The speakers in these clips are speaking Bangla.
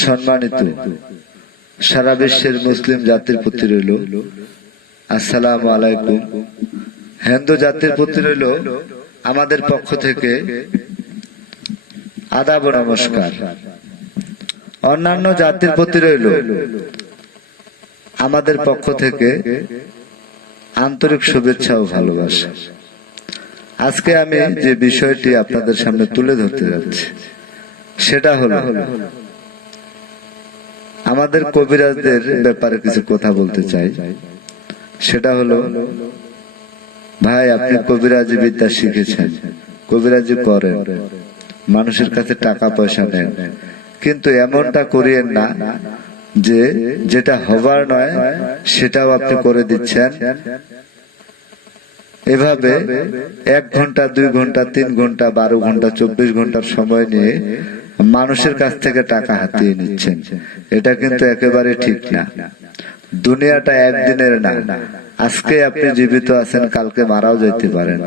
সম্মানিত সারা বিশ্বের মুসলিম জাতির প্রতি রইল আসসালামু আলাইকুম। হিন্দু জাতির প্রতি রইল আমাদের পক্ষ থেকে আদাব ও নমস্কার। অন্যান্য জাতির প্রতি রইল আমাদের পক্ষ থেকে আন্তরিক শুভেচ্ছা ও ভালোবাসা। আজকে আমি যে বিষয়টি আপনাদের সামনে তুলে ধরতে যাচ্ছি সেটা হলো আমাদের কবিরাজদের ব্যাপারে কিছু কথা বলতে চাই। সেটা হলো, ভাই আপনি কবিরাজি বিদ্যা শিখেছেন, কবিরাজি করেন, মানুষের কাছে টাকা পয়সা নেন, কিন্তু এমনটা করিয়েন না যে যেটা হবার নয় সেটাও আপনি করে দিচ্ছেন। এভাবে 1 ঘন্টা 2 ঘন্টা 3 ঘন্টা 12 ঘন্টা 24 ঘন্টার সময় নিয়ে মানুষের কাছ থেকে টাকা হাতিয়ে নিচ্ছেন। এটা কিন্তু একেবারে ঠিক না। দুনিয়াটা একদিনের না। আজকে আপনি জীবিত আছেন, কালকে মারাও যেতে পারেন।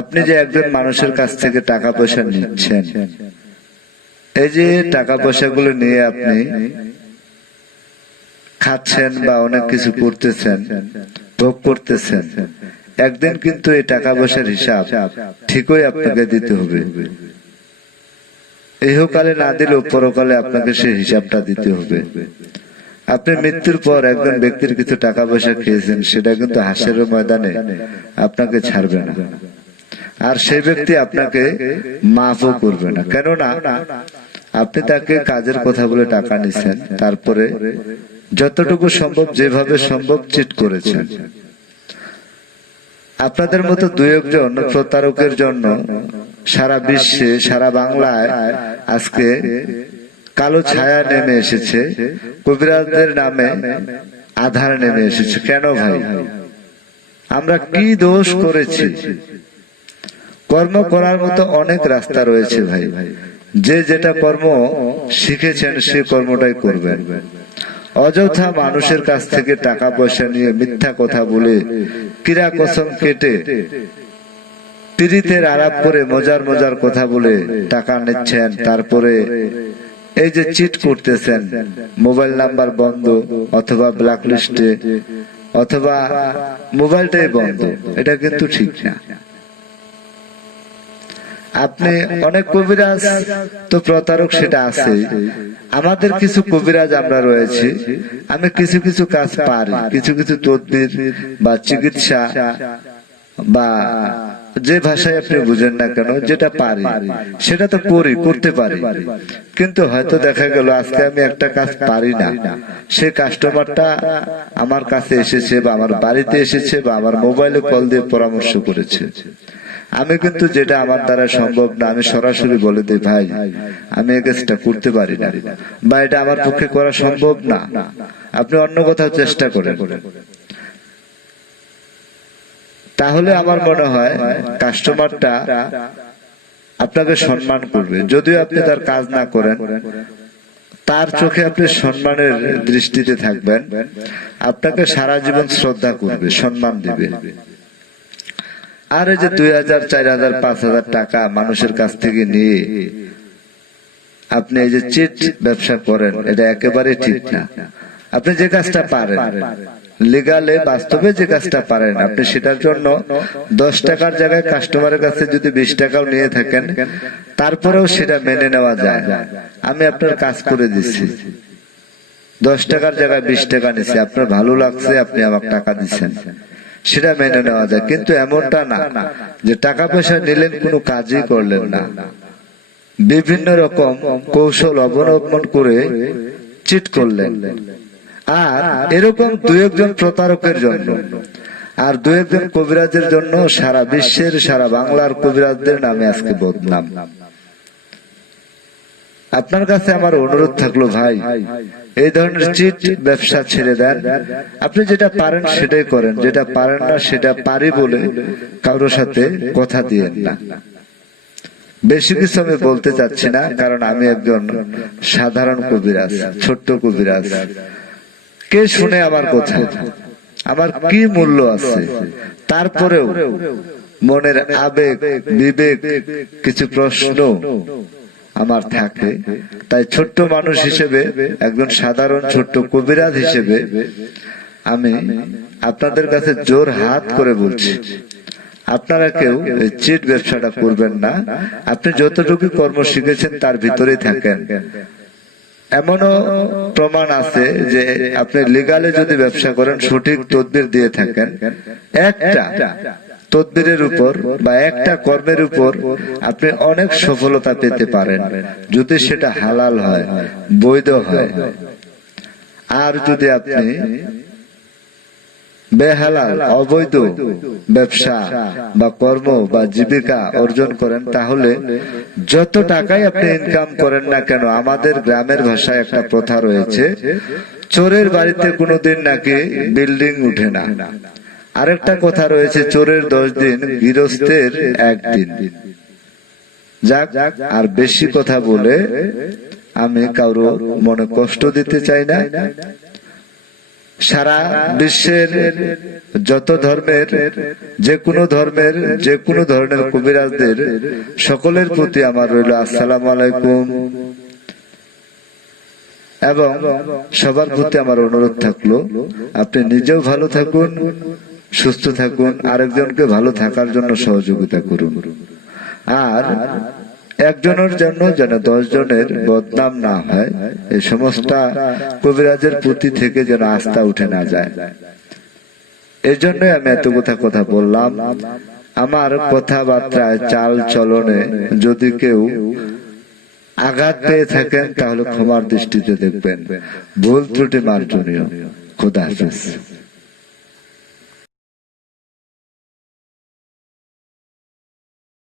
আপনি যে একজন মানুষের কাছ থেকে টাকা পয়সা নিচ্ছেন, এই যে টাকা পয়সাগুলো নিয়ে আপনি খাচ্ছেন বা অনেক কিছু করতেছেন, ভোগ করতেছেন, একদিন কিন্তু এই টাকা পয়সার হিসাব ঠিকই আপনাকে দিতে হবে। ইহকালে না দিলেও পরকালে আপনাকে সেই হিসাবটা দিতে হবে। আপনি মৃত্যুর পর একজন ব্যক্তির কিছু টাকা পয়সা খেয়েছেন, সেটা কিন্তু হাসরের ময়দানে আপনাকে ছাড়বে না, আর সেই ব্যক্তি আপনাকে মাফও করবে না। কেননা আপনি তাকে কাজের কথা বলে টাকা নিছেন, তারপরে যতটুকু সম্ভব যেভাবে সম্ভব চিট করেছেন। আপনাদের মতো 2-1 জন প্রতারকের জন্য সারা বিশ্বে, সারা বাংলায় আজকে কালো ছায়া নেমে এসেছে, কবিরাজদের নামে আধার নেমে এসেছে। কেন ভাই? আমরা কি দোষ করেছি? কর্ম করার মতো অনেক রাস্তা রয়েছে ভাই। যে যেটা কর্ম শিখেছেন সে কর্মটাই করবেন। অযথা মানুষের কাছ থেকে টাকা পয়সা নিয়ে মিথ্যা কথা বলে, কিরা কসম কেটে, পিরিতের আলাপ করে মজার মজার কথা বলে টাকা নিচ্ছেন। তারপরে এই যে চিট করতেছেন, মোবাইল নাম্বার বন্ধ অথবা ব্ল্যাক লিস্টে অথবা মোবাইলটাই বন্ধ, এটা কিন্তু ঠিক না। আপনি অনেক কবিরাজ তো প্রতারক, সেটা আছে। আমাদের কিছু কবিরাজ আমরা রয়েছি, আমি কিছু কিছু কাজ পারি, কিছু কিছু তদবির বা চিকিৎসা বা যে ভাষায় আপনি বুঝেন না কেন, যেটা পারি সেটা তো করতে পারি। কিন্তু হয়তো দেখা গেল আজকে আমি একটা কাজ পারি না, সে কাস্টমারটা আমার কাছে এসেছে বা আমার বাড়িতে এসেছে বা আমার মোবাইলে কল দিয়ে পরামর্শ করেছে। আমি কিন্তু যেটা আমার দ্বারা সম্ভব না, আমি সরাসরি বলে দিই, ভাই আমি এই কাজটা করতে পারি না বা এটা আমার পক্ষে করা সম্ভব না, আপনি অন্য কোথাও চেষ্টা করেন। তাহলে আমার মনে হয় কাস্টমারটা আপনাকে সম্মান করবে। যদিও আপনি তার কাজ না করেন, তার চোখে আপনি সম্মানের দৃষ্টিতে থাকবেন, আপনাকে সারা জীবন শ্রদ্ধা করবে, সম্মান দিবে। আর এই যে 2000, 4000, 5000 টাকা মানুষের কাছ থেকে নিয়ে আপনি এই যে চিট ব্যবসা করেন, এটা একেবারে ঠিক না। আপনি যে কাজটা পারেন, লিগালে বাস্তবে যে কাজটা পারেন, আপনি সেটার জন্য 10 টাকার জায়গায় কাস্টমারের কাছে যদি 20 টাকাও নিয়ে থাকেন, তারপরেও সেটা মেনে নেওয়া যায়। আমি আপনার কাজ করে দিচ্ছি, 10 টাকার জায়গায় 20 টাকা নিচ্ছি, আপনার ভালো লাগছে, আপনি আমাকে টাকা দিচ্ছেন, সেটা মেনে নেওয়া যায়। কিন্তু এমনটা না যে টাকা পয়সা নিলেন, কোনো কাজই করলেন না, বিভিন্ন রকম কৌশল অবলম্বন করে চিট করলেন। আর এরকম 2-1 জন প্রতারকের জন্য আর 2-1 জন কবিরাজের জন্য সারা বিশ্বের, সারা বাংলার কবিরাজদের নামে আজকে বদনাম। আপনার কাছে আমার অনুরোধ থাকলো, ভাই এই ধরনের চিট ব্যবসা ছেড়ে দেন। আপনি যেটা পারেন সেটাই করেন, যেটা পারেন না সেটা পারি বলে কারোর সাথে কথা দিয়েন না। বেশি কিছু আমি বলতে চাচ্ছি না, কারণ আমি একজন সাধারণ কবিরাজ, ছোট্ট কবিরাজ। কে শুনে আমার কথা? আমার কি মূল্য আছে? তারপরেও মনের আবেগ, বিবেক, কিছু প্রশ্ন আমার থাকে। তাই ছোট্ট মানুষ হিসেবে, একজন সাধারণ ছোট্ট কবিরাজ হিসেবে আমি আপনাদের কাছে জোর হাত করে বলছি, আপনারা কেউ চিট ব্যবসাটা করবেন না। আপনি যতটুকু কর্ম শিখেছেন তার ভিতরেই থাকেন। এমনও প্রমাণ আছে যে আপনি লিগালে যদি ব্যবসা করেন, সঠিক তদবির দিয়ে থাকেন, একটা তদবিরের উপর বা একটা কর্মের উপর আপনি অনেক সফলতা পেতে পারেন, যদি সেটা হালাল হয়, বৈধ হয়। আর যদি আপনি বেহালাল অবৈধ ব্যবসা বা কর্ম বা জীবিকা অর্জন করেন, তাহলে যত টাকাই আপনি ইনকাম করেন না কেন, আমাদের গ্রামের ভাষায় একটা প্রথা রয়েছে, চোরের বাড়িতে কোনোদিন নাকি বিল্ডিং উঠে না। আরেকটা কথা রয়েছে, চোরের 10 দিন, গৃহস্থের 1 দিন। যাক, আর বেশি কথা বলে আমি কারো মনে কষ্ট দিতে চাই না। সারা বিশ্বের যত ধর্মের, যে কোনো ধর্মের, যে কোনো ধরনের কবিরাজদের সকলের প্রতি আমার রইল আসসালামু আলাইকুম। এবং সবার প্রতি আমার অনুরোধ থাকলো, আপনি নিজেও ভালো থাকুন, সুস্থ থাকুন, আরেকজনকে ভালো থাকার জন্য সহযোগিতা করুন। আর একজনের জন্য যেন 10 জনের বদনাম না হয়, এই সমস্ত কবিরাজের প্রতি থেকে যেন আস্থা উঠে না যায়। এই জন্য আমি এত কথা বললাম। আমার কথাবার্তায়, চাল চলনে যদি কেউ আঘাত পেয়ে থাকেন, তাহলে ক্ষমার দৃষ্টিতে দেখবেন, ভুল ত্রুটি মার্জনীয়। খোদা হাফেজ।